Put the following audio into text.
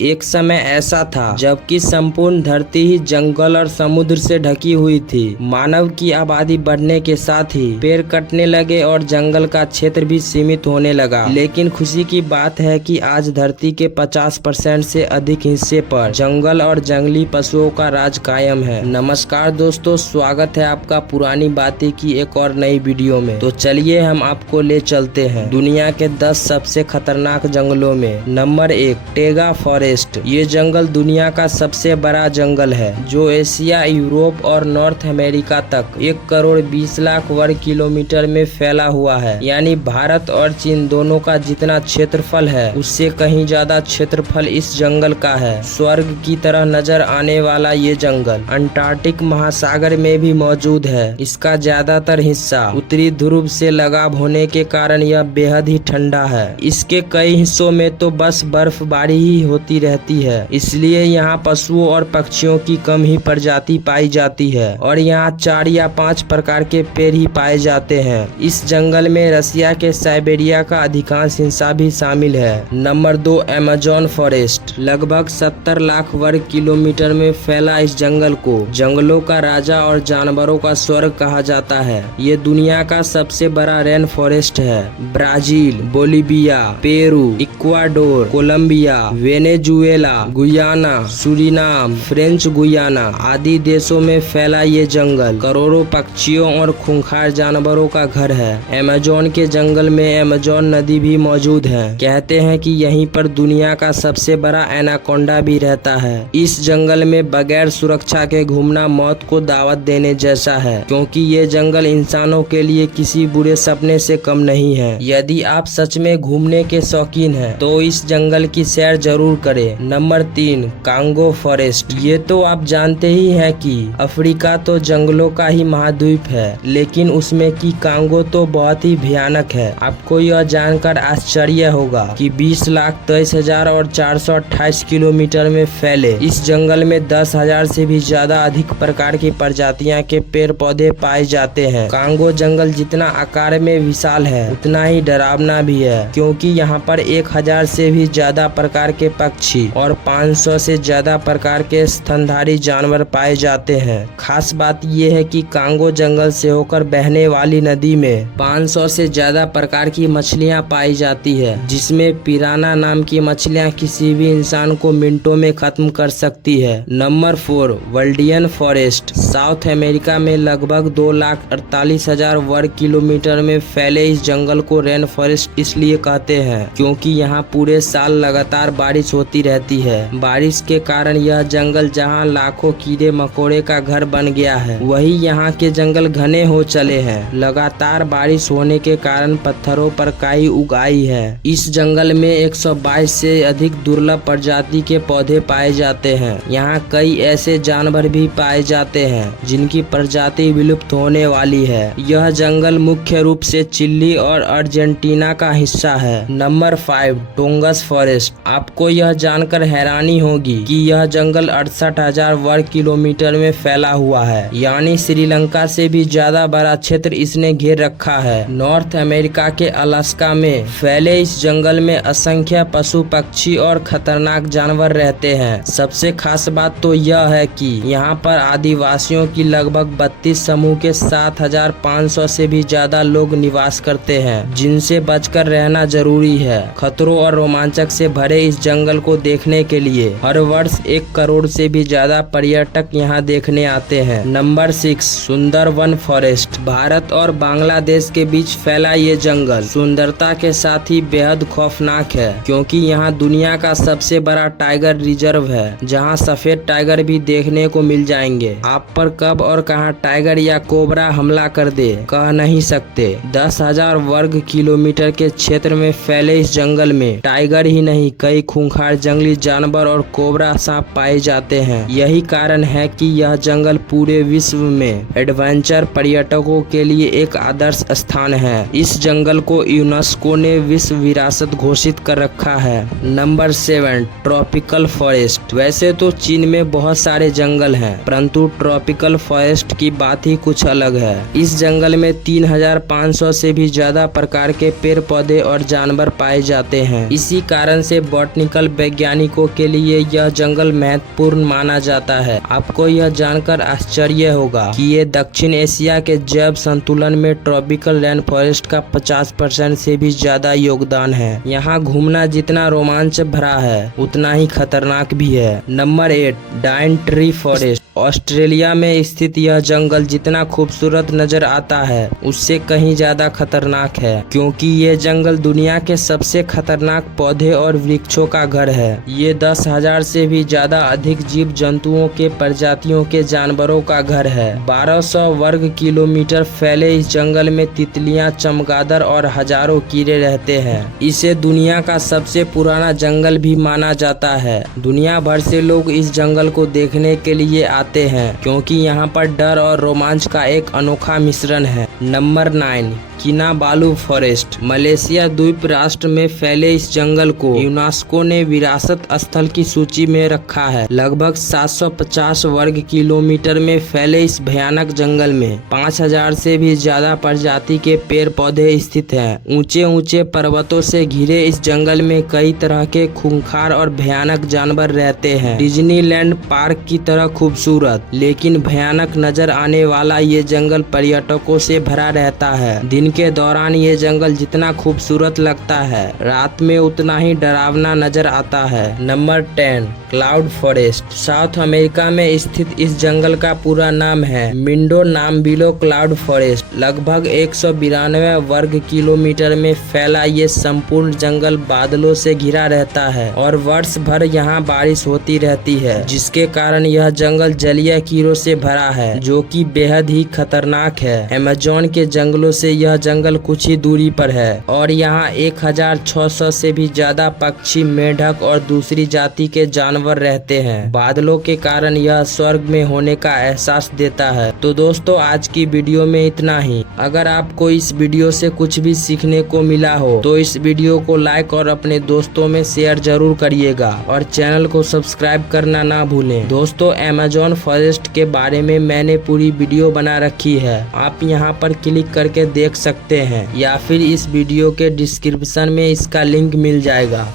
एक समय ऐसा था जबकि संपूर्ण धरती ही जंगल और समुद्र से ढकी हुई थी। मानव की आबादी बढ़ने के साथ ही पेड़ कटने लगे और जंगल का क्षेत्र भी सीमित होने लगा। लेकिन खुशी की बात है कि आज धरती के 50% से अधिक हिस्से पर जंगल और जंगली पशुओं का राज कायम है। नमस्कार दोस्तों, स्वागत है आपका पुरानी बातें की एक और नई वीडियो में। तो चलिए हम आपको ले चलते हैं दुनिया के 10 सबसे खतरनाक जंगलों में। Number 1, Tega forest. ये जंगल दुनिया का सबसे बड़ा जंगल है जो एशिया, यूरोप और नॉर्थ अमेरिका तक 1 करोड़ 20 लाख वर्ग किलोमीटर में फैला हुआ है। यानी भारत और चीन दोनों का जितना क्षेत्रफल है उससे कहीं ज्यादा क्षेत्रफल इस जंगल का है। स्वर्ग की तरह नजर आने वाला ये जंगल अंटार्कटिक महासागर में भी मौजूद है। इसका ज्यादातर हिस्सा उत्तरी ध्रुव से लगाव होने के कारण यह बेहद ही ठंडा है। इसके कई हिस्सों में तो बस बर्फबारी ही होती रहती है, इसलिए यहाँ पशुओं और पक्षियों की कम ही प्रजाति पाई जाती है और यहाँ 4 या 5 प्रकार के पेड़ ही पाए जाते हैं। इस जंगल में रसिया के साइबेरिया का अधिकांश हिस्सा भी शामिल है। Number 2, Amazon forest. लगभग 70 लाख वर्ग किलोमीटर में फैला इस जंगल को जंगलों का राजा और जानवरों का स्वर्ग कहा जाता है। ये दुनिया का सबसे बड़ा रेन फॉरेस्ट है। Brazil, Bolivia, Peru, Ecuador, Colombia, Venezuela, Guyana, Suriname, French Guiana आदि देशों में फैला ये जंगल करोड़ों पक्षियों और खूंखार जानवरों का घर है। अमेज़न के जंगल में अमेज़न नदी भी मौजूद है। कहते हैं कि यहीं पर दुनिया का सबसे बड़ा एनाकोंडा भी रहता है। इस जंगल में बगैर सुरक्षा के घूमना मौत को दावत देने जैसा है, क्योंकि ये जंगल इंसानों के लिए किसी बुरे सपने से कम नहीं है। यदि आप सच में घूमने के शौकीन हैं तो इस जंगल की सैर जरूर करें। Number 3, Congo forest. ये तो आप जानते ही हैं कि अफ्रीका तो जंगलों का ही महाद्वीप है, लेकिन उसमें की कांगो तो बहुत ही भयानक है। आपको यह जानकर आश्चर्य होगा कि 20,23,000 और 428 किलोमीटर में फैले इस जंगल में 10,000 से भी ज्यादा अधिक प्रकार की प्रजातियां के पेड़ पौधे पाए जाते हैं। कांगो जंगल जितना आकार में विशाल है उतना ही डरावना भी है, क्योंकि यहाँ पर 1,000 से भी ज्यादा प्रकार के पक्षी और 500 से ज्यादा प्रकार के स्तनधारी जानवर पाए जाते हैं। खास बात यह है कि कांगो जंगल से होकर बहने वाली नदी में 500 से ज्यादा प्रकार की मछलियां पाई जाती है, जिसमें पिराना नाम की मछलियां किसी भी इंसान को मिनटों में खत्म कर सकती है। Number 4, Valdivian forest. South America में लगभग 2,48,000 वर्ग किलोमीटर में फैले इस जंगल को रेन फॉरेस्ट इसलिए कहते हैं क्योंकि यहाँ पूरे साल लगातार बारिश होती रहती है। बारिश के कारण यह जंगल जहां लाखों कीड़े मकोड़े का घर बन गया है, वही यहाँ के जंगल घने हो चले हैं। लगातार बारिश होने के कारण पत्थरों पर काई उग आई है। इस जंगल में 122 से अधिक दुर्लभ प्रजाति के पौधे पाए जाते हैं। यहाँ कई ऐसे जानवर भी पाए जाते हैं जिनकी प्रजाति विलुप्त होने वाली है। यह जंगल मुख्य रूप से चिली और अर्जेंटीना का हिस्सा है। Number 5, Tongass forest. आपको यह जानकर हैरानी होगी कि यह जंगल 68,000 वर्ग किलोमीटर में फैला हुआ है, यानी श्रीलंका से भी ज्यादा बड़ा क्षेत्र इसने घेर रखा है। नॉर्थ अमेरिका के अलास्का में फैले इस जंगल में असंख्य पशु पक्षी और खतरनाक जानवर रहते हैं। सबसे खास बात तो यह है कि यहाँ पर आदिवासियों की लगभग 32 समूह के 7,500 से भी ज्यादा लोग निवास करते हैं, जिनसे बचकर रहना जरूरी है। खतरों और रोमांचक से भरे इस जंगल को देखने के लिए हर वर्ष 1 करोड़ से भी ज्यादा पर्यटक यहाँ देखने आते हैं। Number 6, Sundarban forest. भारत और बांग्लादेश के बीच फैला ये जंगल सुंदरता के साथ ही बेहद खौफनाक है, क्योंकि यहाँ दुनिया का सबसे बड़ा टाइगर रिजर्व है, जहाँ सफेद टाइगर भी देखने को मिल जाएंगे। आप पर कब और कहाँ टाइगर या कोबरा हमला कर दे कह नहीं सकते। 10,000 वर्ग किलोमीटर के क्षेत्र में फैले इस जंगल में टाइगर ही नहीं, कई खूंखार जंगली जानवर और कोबरा सांप पाए जाते हैं। यही कारण है कि यह जंगल पूरे विश्व में एडवेंचर पर्यटकों के लिए एक आदर्श स्थान है। इस जंगल को यूनेस्को ने विश्व विरासत घोषित कर रखा है। Number 7, tropical forest. वैसे तो चीन में बहुत सारे जंगल हैं, परंतु ट्रॉपिकल फॉरेस्ट की बात ही कुछ अलग है। इस जंगल में 3,500 से भी ज्यादा प्रकार के पेड़ पौधे और जानवर पाए जाते हैं। इसी कारण से बॉटनिकल वैज्ञानिकों के लिए यह जंगल महत्वपूर्ण माना जाता है। आपको यह जानकर आश्चर्य होगा कि ये दक्षिण एशिया के जैव संतुलन में ट्रॉपिकल रेन फॉरेस्ट का 50% से भी ज्यादा योगदान है। यहाँ घूमना जितना रोमांच भरा है उतना ही खतरनाक भी है। Number 8, Daintree forest. Australia में स्थित यह जंगल जितना खूबसूरत नजर आता है उससे कहीं ज्यादा खतरनाक है, क्योंकि ये जंगल दुनिया के सबसे खतरनाक पौधे और वृक्षों का घर है। ये 10,000 से भी ज्यादा अधिक जीव जंतुओं के प्रजातियों के जानवरों का घर है। 1200 वर्ग किलोमीटर फैले इस जंगल में तितलियां, चमगादड़ और हजारों कीड़े रहते हैं। इसे दुनिया का सबसे पुराना जंगल भी माना जाता है। दुनिया भर से लोग इस जंगल को देखने के लिए आते हैं, क्योंकि यहाँ पर डर और रोमांच का एक अनोखा मिश्रण है। Number 9, किनाबालू forest. मलेशिया द्वीप राष्ट्र में फैले इस जंगल को यूनेस्को ने विरासत स्थल की सूची में रखा है। लगभग 750 वर्ग किलोमीटर में फैले इस भयानक जंगल में 5000 से भी ज्यादा प्रजाति के पेड़ पौधे स्थित हैं। ऊंचे ऊंचे पर्वतों से घिरे इस जंगल में कई तरह के खूंखार और भयानक जानवर रहते हैं। डिज्नीलैंड पार्क की तरह खूबसूरत लेकिन भयानक नजर आने वाला ये जंगल पर्यटकों से भरा रहता है। दिन के दौरान ये जंगल जितना खूबसूरत लगता है, रात में उतना ही डरावना नजर आता है। Number 10, cloud forest. South America में स्थित इस जंगल का पूरा नाम है मिंडोनाम्बिलो क्लाउड फॉरेस्ट। लगभग 192 वर्ग किलोमीटर में फैला ये संपूर्ण जंगल बादलों से घिरा रहता है और वर्ष भर यहाँ बारिश होती रहती है, जिसके कारण यह जंगल जलीय कीड़ों से भरा है जो कि बेहद ही खतरनाक है। अमेज़न के जंगलों से यह जंगल कुछ ही दूरी पर है और यहाँ 1600 से भी ज्यादा पक्षी, मेंढक और दूसरी जाति के जानवर रहते हैं। बादलों के कारण यह स्वर्ग में होने का एहसास देता है। तो दोस्तों, आज की वीडियो में इतना ही। अगर आपको इस वीडियो से कुछ भी सीखने को मिला हो तो इस वीडियो को लाइक और अपने दोस्तों में शेयर जरूर करिएगा और चैनल को सब्सक्राइब करना ना भूलें। दोस्तों, अमेज़न फॉरेस्ट के बारे में मैंने पूरी वीडियो बना रखी है, आप यहाँ पर क्लिक करके देख सकते हैं या फिर इस वीडियो के डिस्क्रिप्शन में इसका लिंक मिल जाएगा।